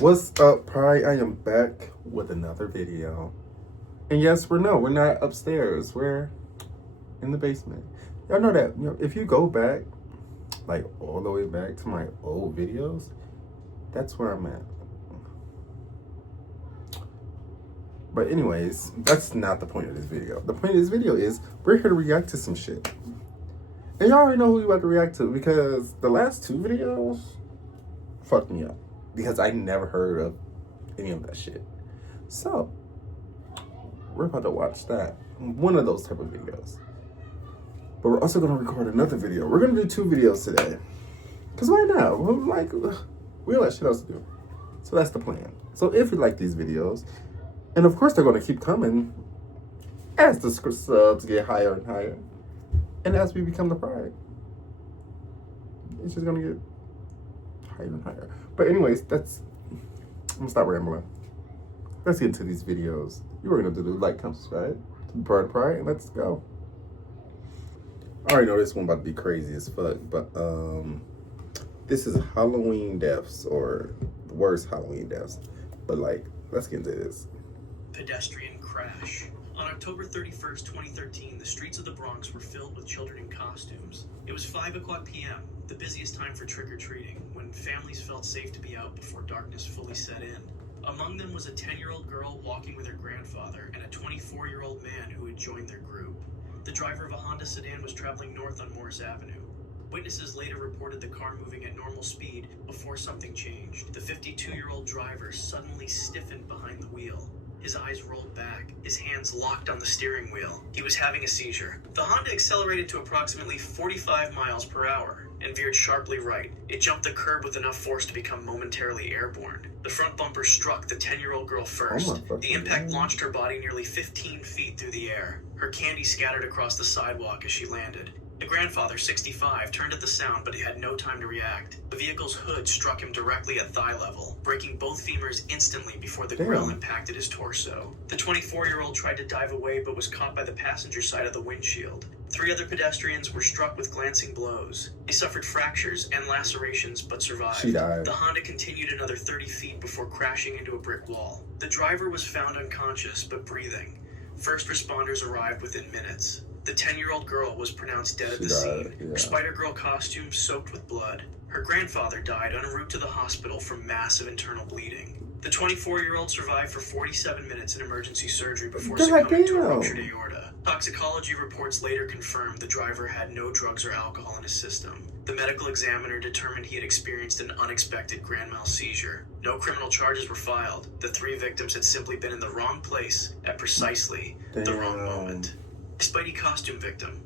What's up, Pride? I am back with another video. And yes, we're not upstairs. We're in the basement. Y'all know that, if you go back, like all the way back to my old videos, that's where I'm at. But anyways, that's not the point of this video. The point of this video is we're here to react to some shit. And y'all already know who we about to react to because the last two videos fucked me up. Because I never heard of any of that shit. So, we're about to watch that. One of those type of videos. But we're also going to record another video. We're going to do 2 videos today. Because why not? We don't have shit else to do. So that's the plan. So if you like these videos, and of course they're going to keep coming as the subs get higher and higher. And as we become the Pride. It's just going to get higher and higher. But anyways, I'm gonna stop rambling. Let's get into these videos. You were gonna do like, comment, subscribe to be part of Pride, and let's go. I already know this one about to be crazy as fuck, but this is Halloween deaths, or the worst Halloween deaths. But like, let's get into this. Pedestrian crash. On October 31st, 2013, the streets of the Bronx were filled with children in costumes. It was 5 o'clock p.m., the busiest time for trick-or-treating, when families felt safe to be out before darkness fully set in. Among them was a 10-year-old girl walking with her grandfather and a 24-year-old man who had joined their group. The driver of a Honda sedan was traveling north on Morris Avenue. Witnesses later reported the car moving at normal speed before something changed. The 52-year-old driver suddenly stiffened behind the wheel. His eyes rolled back, his hands locked on the steering wheel. He was having a seizure. The Honda accelerated to approximately 45 miles per hour and veered sharply right. It jumped the curb with enough force to become momentarily airborne. The front bumper struck the 10-year-old girl first. The impact launched her body nearly 15 feet through the air. Her candy scattered across the sidewalk as she landed. The grandfather, 65, turned at the sound, but he had no time to react. The vehicle's hood struck him directly at thigh level, breaking both femurs instantly before the grill impacted his torso. The 24-year-old tried to dive away, but was caught by the passenger side of the windshield. 3 other pedestrians were struck with glancing blows. They suffered fractures and lacerations, but survived. She died. The Honda continued another 30 feet before crashing into a brick wall. The driver was found unconscious, but breathing. First responders arrived within minutes. The 10-year-old girl was pronounced dead at the scene, her Spider-Girl costume soaked with blood. Her grandfather died en route to the hospital from massive internal bleeding. The 24-year-old survived for 47 minutes in emergency surgery before succumbing to a ruptured aorta. Toxicology reports later confirmed the driver had no drugs or alcohol in his system. The medical examiner determined he had experienced an unexpected grand mal seizure. No criminal charges were filed. The 3 victims had simply been in the wrong place at precisely the wrong moment. Spidey costume victim.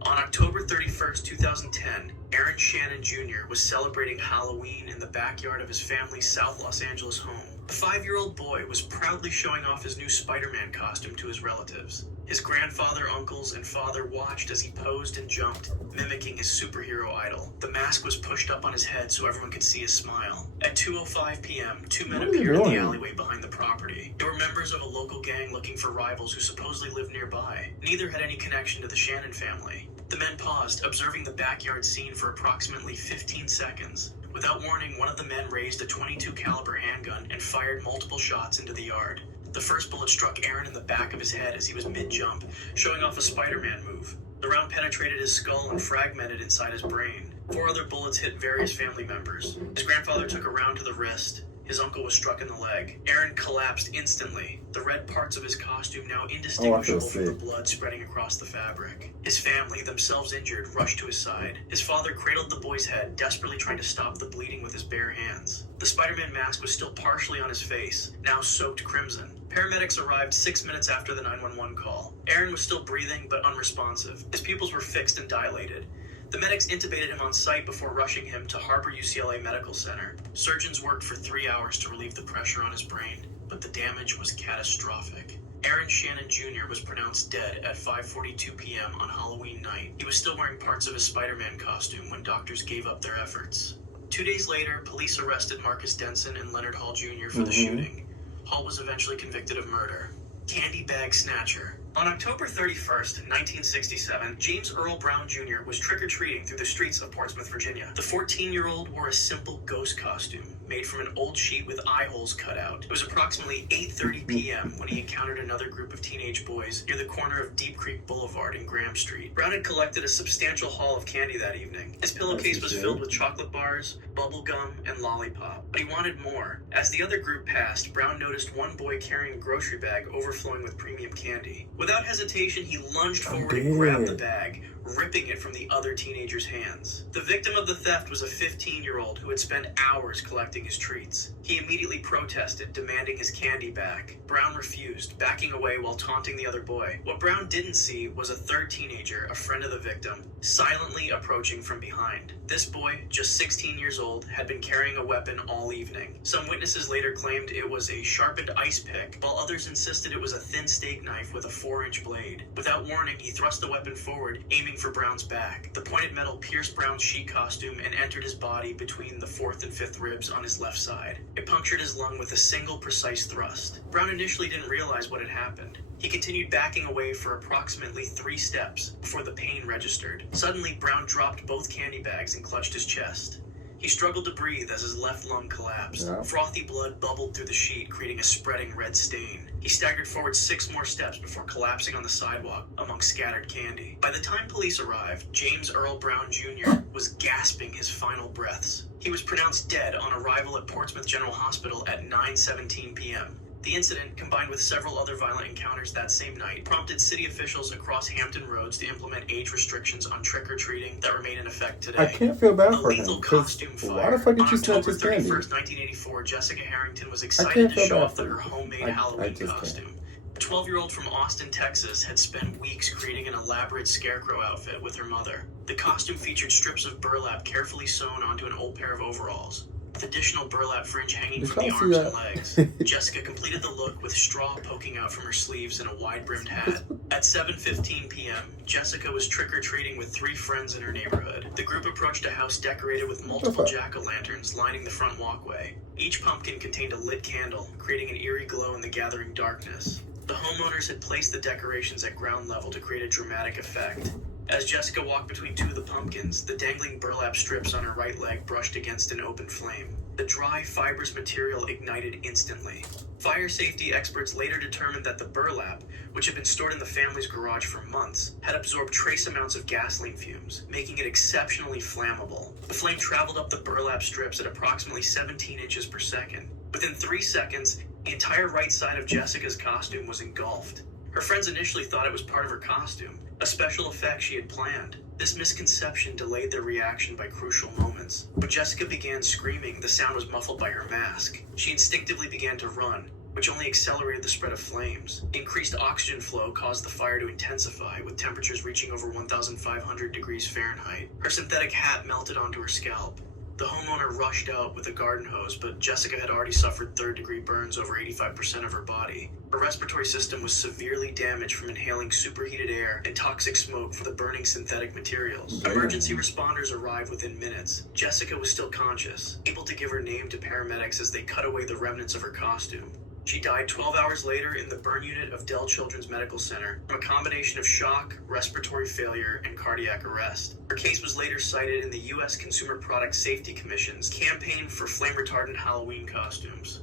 On October 31st, 2010, Aaron Shannon Jr. was celebrating Halloween in the backyard of his family's South Los Angeles home. The 5-year-old boy was proudly showing off his new Spider-Man costume to his relatives. His grandfather, uncles, and father watched as he posed and jumped, mimicking his superhero idol. The mask was pushed up on his head so everyone could see his smile. At 2:05 p.m., 2 men appeared in the alleyway behind the property. They were members of a local gang looking for rivals who supposedly lived nearby. Neither had any connection to the Shannon family. The men paused, observing the backyard scene for approximately 15 seconds. Without warning, one of the men raised a .22 caliber handgun and fired multiple shots into the yard. The first bullet struck Aaron in the back of his head as he was mid-jump, showing off a Spider-Man move. The round penetrated his skull and fragmented inside his brain. 4 other bullets hit various family members. His grandfather took a round to the wrist. His uncle was struck in the leg. Aaron collapsed instantly, the red parts of his costume now indistinguishable from the blood spreading across the fabric. His family, themselves injured, rushed to his side. His father cradled the boy's head, desperately trying to stop the bleeding with his bare hands. The Spider-Man mask was still partially on his face, now soaked crimson. Paramedics arrived 6 minutes after the 911 call. Aaron was still breathing, but unresponsive. His pupils were fixed and dilated. The medics intubated him on site before rushing him to Harbor UCLA Medical Center. Surgeons worked for 3 hours to relieve the pressure on his brain, but the damage was catastrophic. Aaron Shannon Jr. was pronounced dead at 5:42 p.m. on Halloween night. He was still wearing parts of his Spider-Man costume when doctors gave up their efforts. 2 days later, police arrested Marcus Denson and Leonard Hall Jr. for the shooting. Hall was eventually convicted of murder. Candy bag snatcher. On October 31st, 1967, James Earl Brown Jr. was trick-or-treating through the streets of Portsmouth, Virginia. The 14-year-old wore a simple ghost costume. made from an old sheet with eye holes cut out. It was approximately 8:30 p.m. when he encountered another group of teenage boys near the corner of Deep Creek Boulevard and Graham Street. Brown had collected a substantial haul of candy that evening. His pillowcase was filled with chocolate bars, bubble gum, and lollipop, but he wanted more. As the other group passed, Brown noticed one boy carrying a grocery bag overflowing with premium candy. Without hesitation, he lunged forward and grabbed the bag, ripping it from the other teenager's hands. The victim of the theft was a 15-year-old who had spent hours collecting his treats. He immediately protested, demanding his candy back. Brown refused, backing away while taunting the other boy. What Brown didn't see was a third teenager, a friend of the victim, silently approaching from behind. This boy, just 16 years old, had been carrying a weapon all evening. Some witnesses later claimed it was a sharpened ice pick, while others insisted it was a thin steak knife with a 4-inch blade. Without warning, he thrust the weapon forward, aiming for Brown's back. The pointed metal pierced Brown's sheet costume and entered his body between the 4th and 5th ribs on his left side. It punctured his lung with a single precise thrust. Brown initially didn't realize what had happened. He continued backing away for approximately 3 steps before the pain registered. Suddenly, Brown dropped both candy bags and clutched his chest. He struggled to breathe as his left lung collapsed. Frothy blood bubbled through the sheet, creating a spreading red stain. He staggered forward 6 more steps before collapsing on the sidewalk among scattered candy. By the time police arrived, James Earl Brown Jr. was gasping his final breaths. He was pronounced dead on arrival at Portsmouth General Hospital at 9:17 p.m. The incident, combined with several other violent encounters that same night, prompted city officials across Hampton Roads to implement age restrictions on trick-or-treating that remain in effect today. I can't feel bad for him. Lethal costume fire. Why the fuck did you snatch his candy? On October 31st, 1984, Jessica Harrington was excited to show off her homemade Halloween costume. A 12-year-old from Austin, Texas, had spent weeks creating an elaborate scarecrow outfit with her mother. The costume featured strips of burlap carefully sewn onto an old pair of overalls, with additional burlap fringe hanging from the arms and legs. Jessica completed the look with straw poking out from her sleeves and a wide-brimmed hat. At 7:15 p.m., Jessica was trick-or-treating with 3 friends in her neighborhood. The group approached a house decorated with multiple jack-o'-lanterns lining the front walkway. Each pumpkin contained a lit candle, creating an eerie glow in the gathering darkness. The homeowners had placed the decorations at ground level to create a dramatic effect. As Jessica walked between 2 of the pumpkins, the dangling burlap strips on her right leg brushed against an open flame. The dry, fibrous material ignited instantly. Fire safety experts later determined that the burlap, which had been stored in the family's garage for months, had absorbed trace amounts of gasoline fumes, making it exceptionally flammable. The flame traveled up the burlap strips at approximately 17 inches per second. Within 3 seconds, the entire right side of Jessica's costume was engulfed. Her friends initially thought it was part of her costume, a special effect she had planned. This misconception delayed their reaction by crucial moments. When Jessica began screaming, the sound was muffled by her mask. She instinctively began to run, which only accelerated the spread of flames. Increased oxygen flow caused the fire to intensify, with temperatures reaching over 1,500 degrees Fahrenheit. Her synthetic hat melted onto her scalp. The homeowner rushed out with a garden hose, but Jessica had already suffered 3rd-degree burns over 85% of her body. Her respiratory system was severely damaged from inhaling superheated air and toxic smoke from the burning synthetic materials. Emergency responders arrived within minutes. Jessica was still conscious, able to give her name to paramedics as they cut away the remnants of her costume. She died 12 hours later in the burn unit of Dell Children's Medical Center from a combination of shock, respiratory failure, and cardiac arrest. Her case was later cited in the U.S. Consumer Product Safety Commission's campaign for flame-retardant Halloween costumes.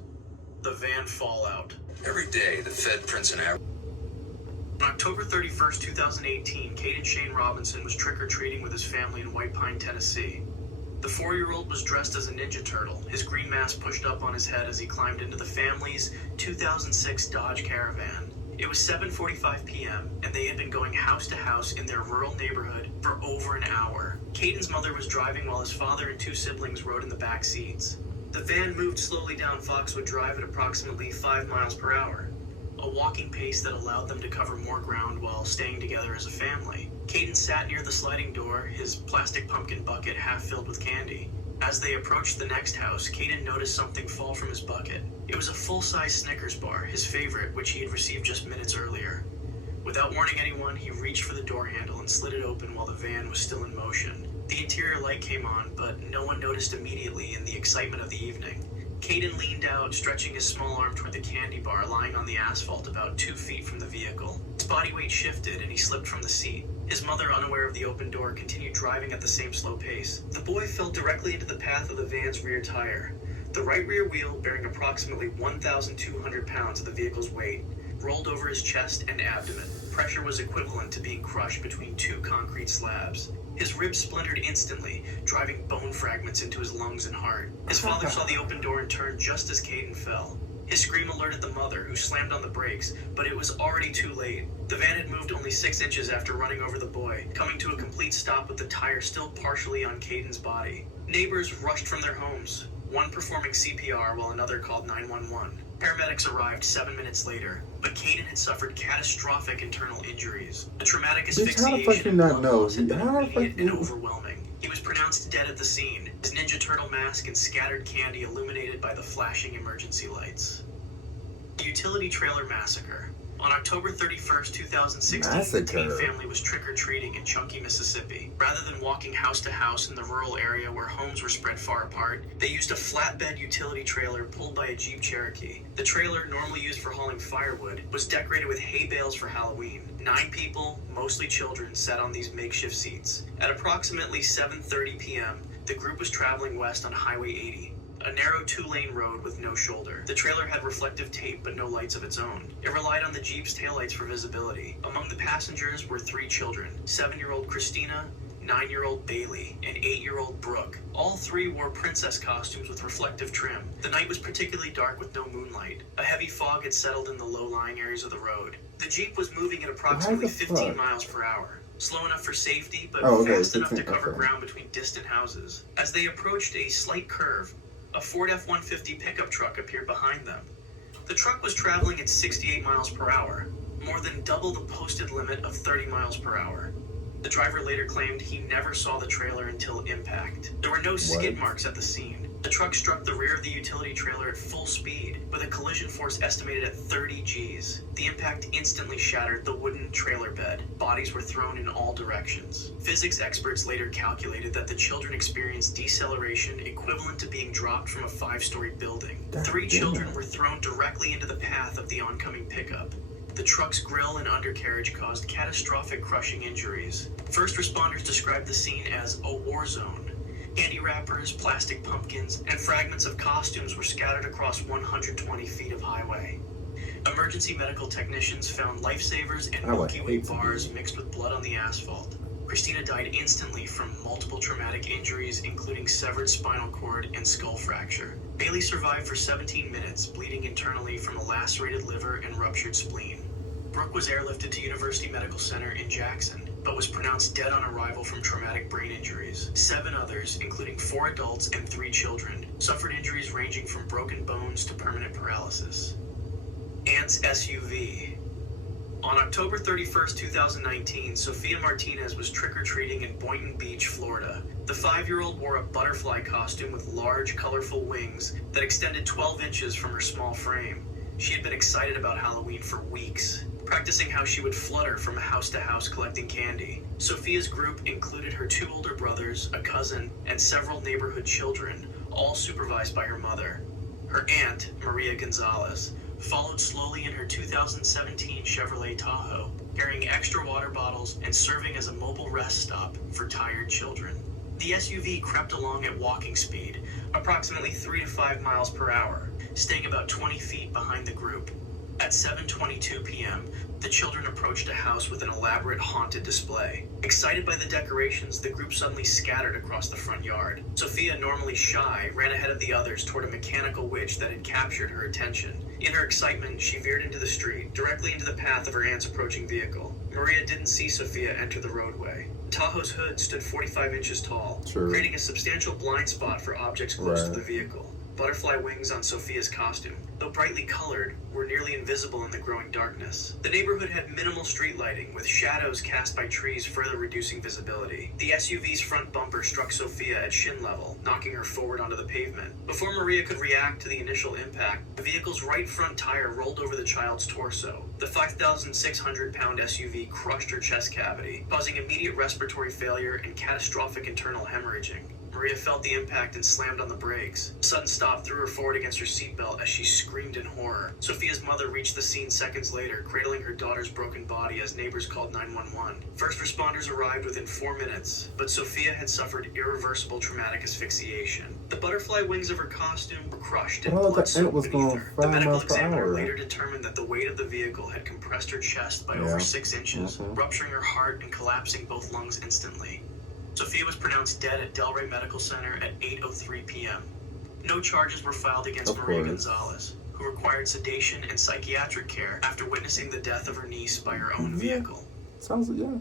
The van fallout. Every day, the Fed prints an average. On October 31st, 2018, Caden Shane Robinson was trick-or-treating with his family in White Pine, Tennessee. The 4-year-old was dressed as a Ninja Turtle, his green mask pushed up on his head as he climbed into the family's 2006 Dodge Caravan. It was 7:45 p.m., and they had been going house to house in their rural neighborhood for over an hour. Caden's mother was driving while his father and 2 siblings rode in the back seats. The van moved slowly down Foxwood Drive at approximately 5 miles per hour, a walking pace that allowed them to cover more ground while staying together as a family. Caden sat near the sliding door, his plastic pumpkin bucket half filled with candy. As they approached the next house, Caden noticed something fall from his bucket. It was a full-size Snickers bar, his favorite, which he had received just minutes earlier. Without warning anyone, he reached for the door handle and slid it open while the van was still in motion. The interior light came on, but no one noticed immediately in the excitement of the evening. Caden leaned out, stretching his small arm toward the candy bar lying on the asphalt about 2 feet from the vehicle. His body weight shifted and he slipped from the seat. His mother, unaware of the open door, continued driving at the same slow pace. The boy fell directly into the path of the van's rear tire. The right rear wheel, bearing approximately 1,200 pounds of the vehicle's weight, rolled over his chest and abdomen. Pressure was equivalent to being crushed between two concrete slabs. His ribs splintered instantly, driving bone fragments into his lungs and heart. His father saw the open door and turned just as Caden fell. His scream alerted the mother, who slammed on the brakes, but it was already too late. The van had moved only 6 inches after running over the boy, coming to a complete stop with the tire still partially on Caden's body. Neighbors rushed from their homes, one performing CPR while another called 911. Paramedics arrived 7 minutes later, but Caden had suffered catastrophic internal injuries. The traumatic asphyxiation and blood loss had been immediate and overwhelming. He was pronounced dead at the scene, his Ninja Turtle mask and scattered candy illuminated by the flashing emergency lights. The Utility Trailer Massacre. On October 31st, 2016, the Tate family was trick-or-treating in Chunky, Mississippi. Rather than walking house to house in the rural area where homes were spread far apart, they used a flatbed utility trailer pulled by a Jeep Cherokee. The trailer, normally used for hauling firewood, was decorated with hay bales for Halloween. 9 people, mostly children, sat on these makeshift seats. At approximately 7:30 p.m., the group was traveling west on Highway 80. A narrow 2-lane road with no shoulder. The trailer had reflective tape but no lights of its own. It relied on the Jeep's taillights for visibility. Among the passengers were 3 children, 7-year-old Christina, 9-year-old Bailey, and 8-year-old Brooke. All 3 wore princess costumes with reflective trim. The night was particularly dark with no moonlight. A heavy fog had settled in the low-lying areas of the road. The Jeep was moving at approximately 15 miles per hour. Slow enough for safety, but fast enough to cover ground between distant houses. As they approached a slight curve, a Ford F-150 pickup truck appeared behind them. The truck was traveling at 68 miles per hour, more than double the posted limit of 30 miles per hour. The driver later claimed he never saw the trailer until impact. There were no skid marks at the scene. The truck struck the rear of the utility trailer at full speed, with a collision force estimated at 30 Gs. The impact instantly shattered the wooden trailer bed. Bodies were thrown in all directions. Physics experts later calculated that the children experienced deceleration equivalent to being dropped from a 5-story building. 3 children were thrown directly into the path of the oncoming pickup. The truck's grille and undercarriage caused catastrophic crushing injuries. First responders described the scene as a war zone. Candy wrappers, plastic pumpkins, and fragments of costumes were scattered across 120 feet of highway. Emergency medical technicians found lifesavers and Milky Way bars mixed with blood on the asphalt. Christina died instantly from multiple traumatic injuries, including severed spinal cord and skull fracture. Bailey survived for 17 minutes, bleeding internally from a lacerated liver and ruptured spleen. Brooke was airlifted to University Medical Center in Jackson, but was pronounced dead on arrival from traumatic brain injuries. 7 others, including 4 adults and 3 children, suffered injuries ranging from broken bones to permanent paralysis. Ant's SUV. On October 31st, 2019, Sophia Martinez was trick-or-treating in Boynton Beach, Florida. The 5-year-old wore a butterfly costume with large, colorful wings that extended 12 inches from her small frame. She had been excited about Halloween for weeks, practicing how she would flutter from house to house collecting candy. Sophia's group included her 2 older brothers, a cousin, and several neighborhood children, all supervised by her mother. Her aunt, Maria Gonzalez, followed slowly in her 2017 Chevrolet Tahoe, carrying extra water bottles and serving as a mobile rest stop for tired children. The SUV crept along at walking speed, approximately 3 to 5 miles per hour, staying about 20 feet behind the group. At 7:22 p.m., the children approached a house with an elaborate haunted display. Excited by the decorations, the group suddenly scattered across the front yard. Sophia, normally shy, ran ahead of the others toward a mechanical witch that had captured her attention. In her excitement, she veered into the street, directly into the path of her aunt's approaching vehicle. Maria didn't see Sophia enter the roadway. Tahoe's hood stood 45 inches tall, creating a substantial blind spot for objects close to the vehicle. Butterfly wings on Sophia's costume, though brightly colored, were nearly invisible in the growing darkness. The neighborhood had minimal street lighting, with shadows cast by trees further reducing visibility. The SUV's front bumper struck Sophia at shin level, knocking her forward onto the pavement. Before Maria could react to the initial impact, the vehicle's right front tire rolled over the child's torso. The 5,600-pound SUV crushed her chest cavity, causing immediate respiratory failure and catastrophic internal hemorrhaging. Maria felt the impact and slammed on the brakes. A sudden stop threw her forward against her seatbelt as she screamed in horror. Sophia's mother reached the scene seconds later, cradling her daughter's broken body as neighbors called 911. First responders arrived within 4 minutes, but Sophia had suffered irreversible traumatic asphyxiation. The butterfly wings of her costume were crushed and blood soaked beneath her. The medical examiner later determined that the weight of the vehicle had compressed her chest by over 6 inches, rupturing her heart and collapsing both lungs instantly. Sophia was pronounced dead at Delray Medical Center at 8:03 p.m. No charges were filed against Maria Gonzalez, who required sedation and psychiatric care after witnessing the death of her niece by her own vehicle. Sounds like, yeah.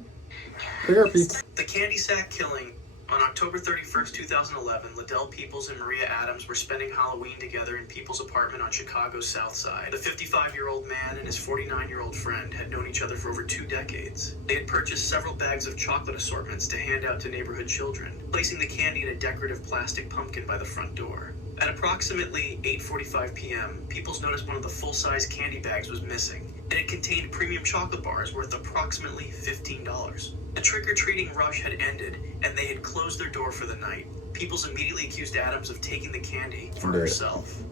Therapy. The candy sack killing. On October 31st, 2011, Liddell Peoples and Maria Adams were spending Halloween together in Peoples' apartment on Chicago's South Side. The 55-year-old man and his 49-year-old friend had known each other for over 2 decades. They had purchased several bags of chocolate assortments to hand out to neighborhood children, placing the candy in a decorative plastic pumpkin by the front door. At approximately 8:45 p.m., Peoples noticed one of the full-size candy bags was missing, and it contained premium chocolate bars worth approximately $15. The trick-or-treating rush had ended, and they had closed their door for the night. Peoples immediately accused Adams of taking the candy for herself.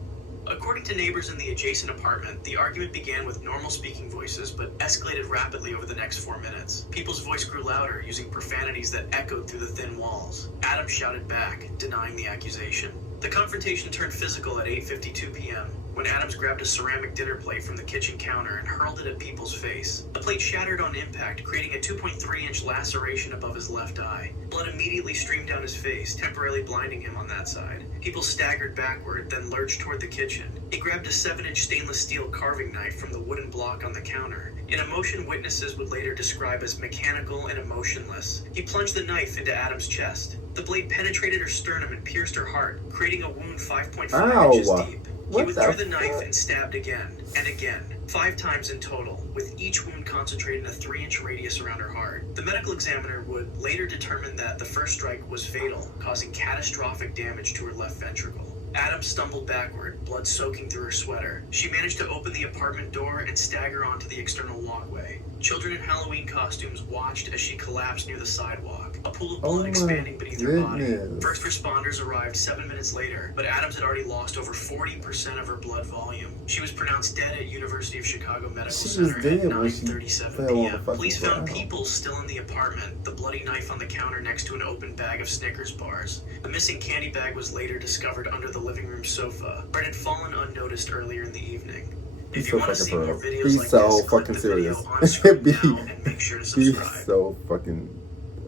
According to neighbors in the adjacent apartment, the argument began with normal speaking voices, but escalated rapidly over the next 4 minutes. People's voice grew louder, using profanities that echoed through the thin walls. Adams shouted back, denying the accusation. The confrontation turned physical at 8:52 p.m. when Adams grabbed a ceramic dinner plate from the kitchen counter and hurled it at Peoples' face. The plate shattered on impact, creating a 2.3-inch laceration above his left eye. Blood immediately streamed down his face, temporarily blinding him on that side. Peoples staggered backward, then lurched toward the kitchen. He grabbed a 7-inch stainless steel carving knife from the wooden block on the counter. In a motion witnesses would later describe as mechanical and emotionless, he plunged the knife into Adams' chest. The blade penetrated her sternum and pierced her heart, creating a wound 5.5 inches deep. He withdrew the knife and stabbed again, and again, 5 times in total, with each wound concentrated in a 3-inch radius around her heart. The medical examiner would later determine that the first strike was fatal, causing catastrophic damage to her left ventricle. Adams stumbled backward, blood soaking through her sweater. She managed to open the apartment door and stagger onto the external walkway. Children in Halloween costumes watched as she collapsed near the sidewalk, a pool of blood expanding beneath her body. First responders arrived 7 minutes later, but Adams had already lost over 40% of her blood volume. She was pronounced dead at University of Chicago Medical Center at 9:37 p.m. Police found Peoples still in the apartment, the bloody knife on the counter next to an open bag of Snickers bars. The missing candy bag was later discovered under the living room sofa, where it had fallen unnoticed earlier in the evening. If you want to see more videos like this, click the video on screen now and make sure to subscribe. Be so fucking...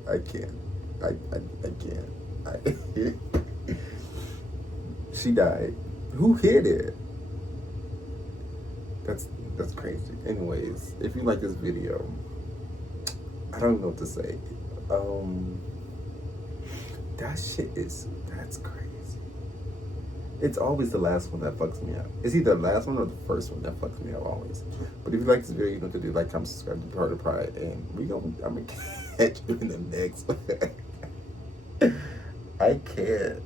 I can't. I can't. She died. Who hit it? That's crazy. Anyways, if you like this video, I don't even know what to say. That's crazy. It's always the last one that fucks me up. It's either the last one or the first one that fucks me up always. But if you like this video, you know what to do. Like, comment, subscribe to Part of Pride. And I'm going to catch you in the next one. I can't.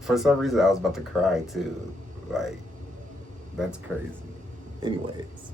For some reason, I was about to cry, too. Like, that's crazy. Anyways.